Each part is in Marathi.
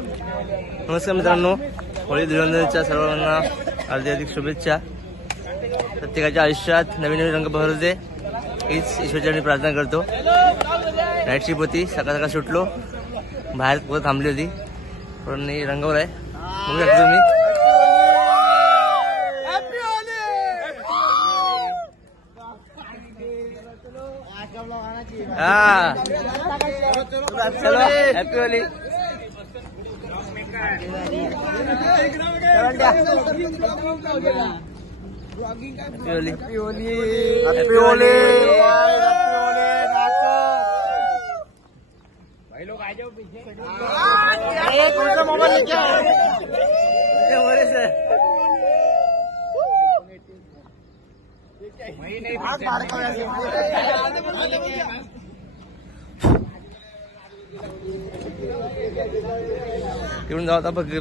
नमस्कार मित्रांनो, होळी धुळवंदनच्या सर्वांना हार्दिक शुभेच्छा। प्रत्येकाच्या आयुष्यात नवीन नवीन रंग बहरू दे हीच ईश्वरचरणी प्रार्थना करतो। नाईट शिफ्ट होती, सकाळ सकाळ सुटलो, बाहेर पुढे थांबली होती पण रंगवर आहे, बघू शकता तुम्ही। हाँ चलो happy Holy. Happy Holy, happy Holy भाई लोग आ जाओ पीछे। कौन सा मोबाइल लेके आए? हमारे से तिकडून जाऊ आता फक्त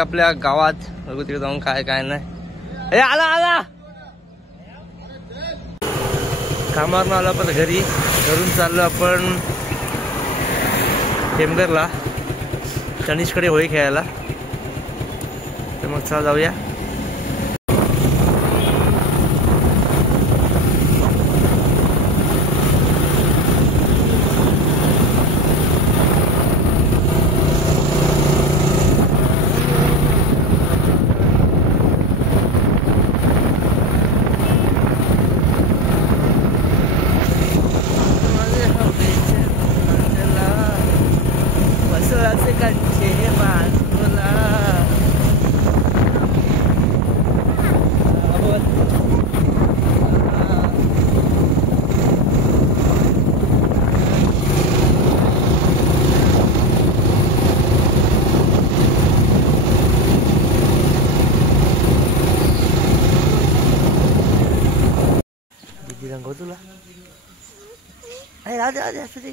आपल्या गावात बघू, तिकडे जाऊन काय काय नाही। हे आला आला कामावरून आलो आपण घरी, घरून चाललो आपण टेमघरला तनिषकडे होळी खेळायला, तर मग चला जाऊया। रंगव तुला राजा राजा असं ते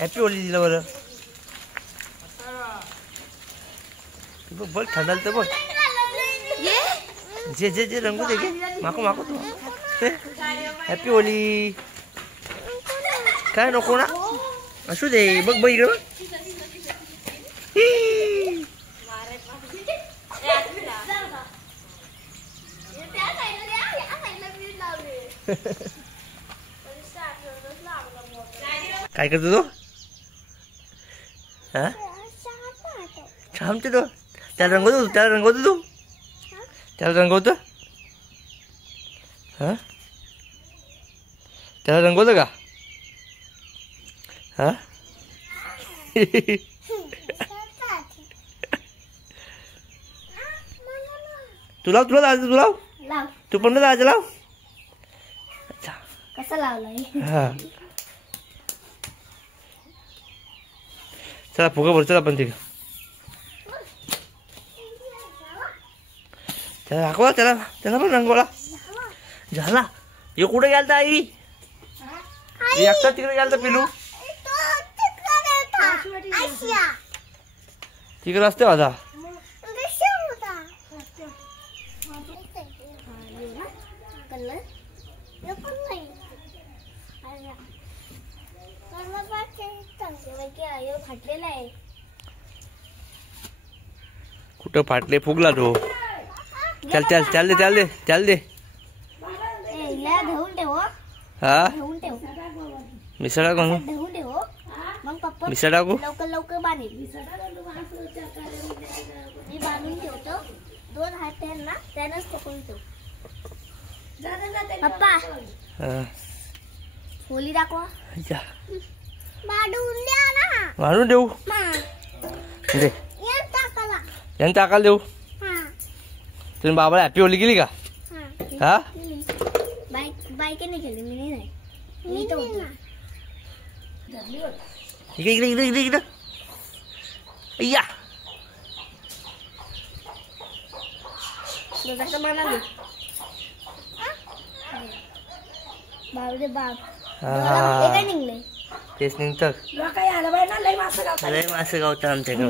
हॅपी होली दिलं बरं। बघ थंडाल तर बघ, जे जे जे रंगू दे गे, माको माको तू हॅपी होली काय नको ना, असू दे बघ बघ इकडे बघ। काय करतो तो? हा थांबते तो, त्याला रंगवतो, त्याला रंगवतो तू, त्याला रंगवतो, हा त्याला रंगवतो का? हा तुला तुला जायचं, तुला तू पण जायचं लाव। अच्छा कसं लावलंय? हा चला फुगा भरतो आपण ते, त्याला दाखवा, त्याला त्याला पण रंगवला झाला। हे कुठे गेलता आई? एकटा तिकडे गेलता पिलू, तिकडे असते माझा। कुठं फाटले, फुगला तो। चल चल चल दे चल दे चल दे। हा मिसळा कोण? मिसळा को लवकर लवकर बांधेल, मी बांधून ठेवतो, दोन हात त्यांना त्यानंच पकडून ठेव। पप्पा होली दाखवा, मांडून द्या ना, मारून देऊ दे, यांनी टाकायला देऊ। तुम्ही बाबाला हॅपी होली केली का? हा बाईकेने केली, मी नाही, मी तो इकडे इकडे इकडे इकडे इकडे या म्हणाले बाप रे बाप, निघले तेच निघतं, लय मासे गावतात आमच्याकडे।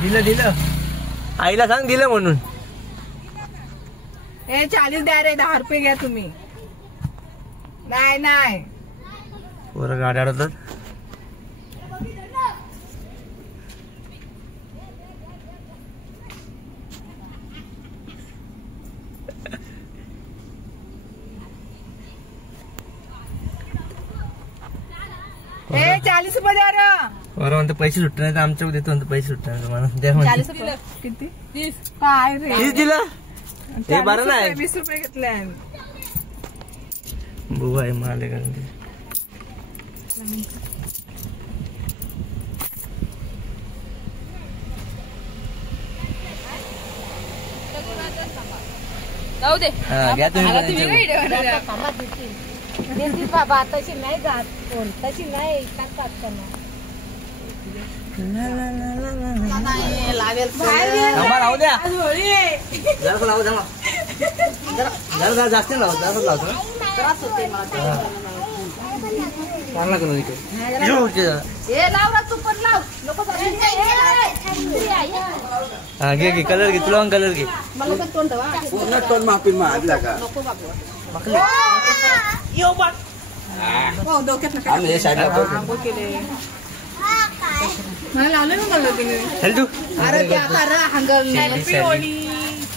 दिलं दिलं आईला सांग दिलं म्हणून। 40 द्या रे, 10 रुपये घ्या तुम्ही। नाही नाही पोरं गाड्या अडवतात. ए 40 रुपये द्या रे. पोरं म्हणते पैसे सुटले नाही तर आमच्या देतो म्हणते पैसे सुटले नाही मला द्या म्हणते. 40 रुपये किती 30 काय रे 30 दिलं हे बरं नाही. 20 रुपये घेतले. बुवा आहे माल आहे का ते. जाऊ दे हा घ्या तुम्ही बाबा तशी नाही जात कोण तशी नाही टाकतात त्यांना थांबा, राहू द्या जरा लावू जरा जरा जास्त लावू जरा लावतो त्रास होते चांगला करू इथे तू पण लाव नको हा घे घे कलर घे तुला कलर घे मला पण तोंड पूर्ण टोन मापीन मारला का नको बाबू हो डोक्यात नका आम्ही हे साईडला आंबो केले मला लावले ना मला तिने चल तू अरे त्या अरे हंगल हॅपी होळी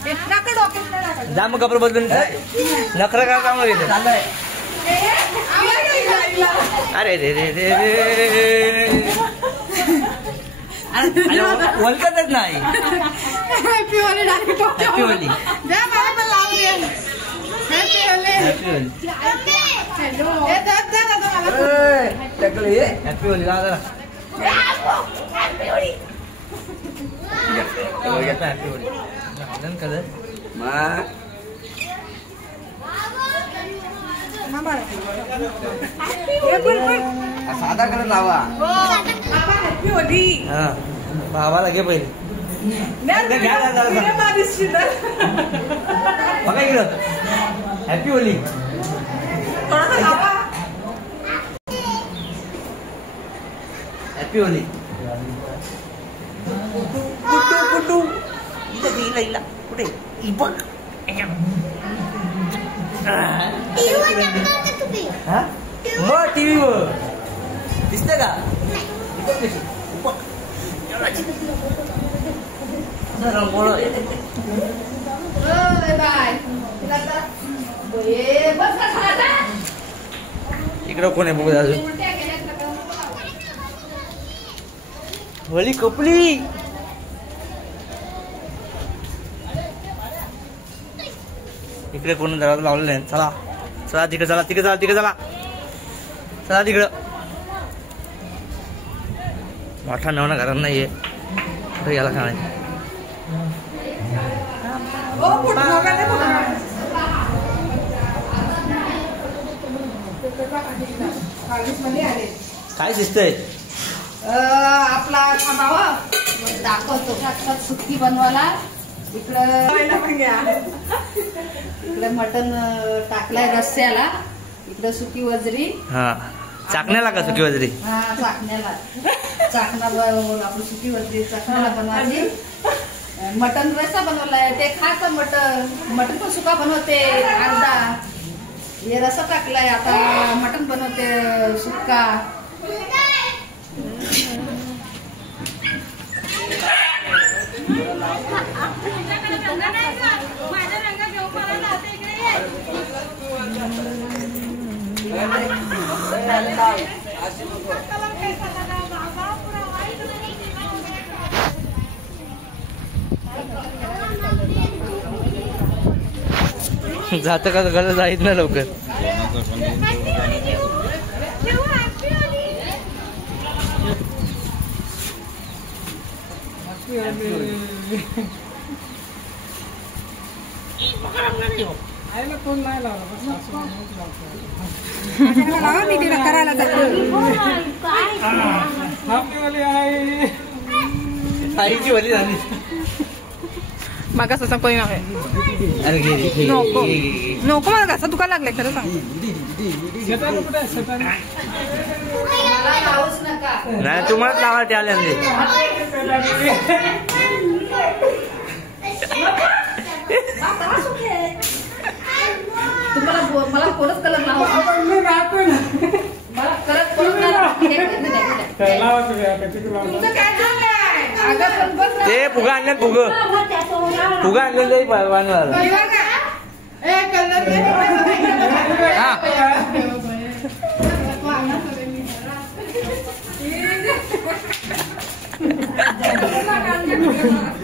नका डोक्यात जा मग कपडे बदलून नखरा का काम घेते अरे रे रे रे ओळखतच नाही happy Holi direct happy Holi द्या मला पण लावू दे happy Holi happy Holi hello हे दादा दादा मला हॅपी होली लावा जरा हॅपी होली कलर साधा कलर लावा हॅपी होळी हा भावाला घे पहिले बघा इकडं हॅपी होली हॅपी होली कुटू कुटू इला इला कुठे बघ मग टीव्ही वर दिसते का इकडं कोण आहे बघू अजून वली कपली इकडे कोण दरवाजा लावलेला आहे. चला चला तिकडे चला तिकडे चला तिकडे चला चला तिकडं मोठा नवना घरात नाहीये कुठे गेला काय माहिती. काय दिसतंय आपला थांबावा दाखवतो सुट्टी बनवायला इकडे मटन टाकलाय रस्स्याला इकडे सुकी वजरी हा चाकण्याला का सुकी वजरी हा चाकण्याला चाकणा आपली सुकी वजरी चाकण्याला बनवायची मटन रस्सा बनवलाय ते खायचं मटन पण सुका बनवते अर्धा हे रस्सा टाकलाय आता मटन बनवते सुक्का जात का घरात जायच ना लवकर मी तिला करायला जातो आईची वली झाली मग असं कोणी नव्हे अरे घे नको नको मला कसं दुखायला लागलंय खरं सांग नाही तुम्हालाच लावा ते आले तुम्हाला मला कोणच कलर लावा तुमचं काय चाललंय? अगं पण बस ना. ते फुगा आणल्यात फुगा आणलेलं वाहणार हे बघा. ए, कलर दे.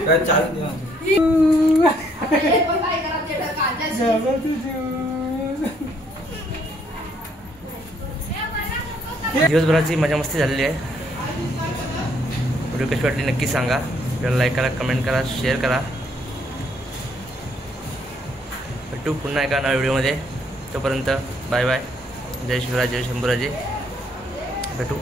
काय चालू हे पण काय करा ते कांद्याची. दिवसभराची मजा मस्ती झालेली आहे. व्हिडिओ कशी वाटली नक्की सांगा. आपल्याला लाईक करा, कमेंट करा, शेअर करा. भेटू पुन्हा एका नव्या व्हिडिओमध्ये. तोपर्यंत बाय बाय. जय शिवराज, जय शंभूराजे. भेटू.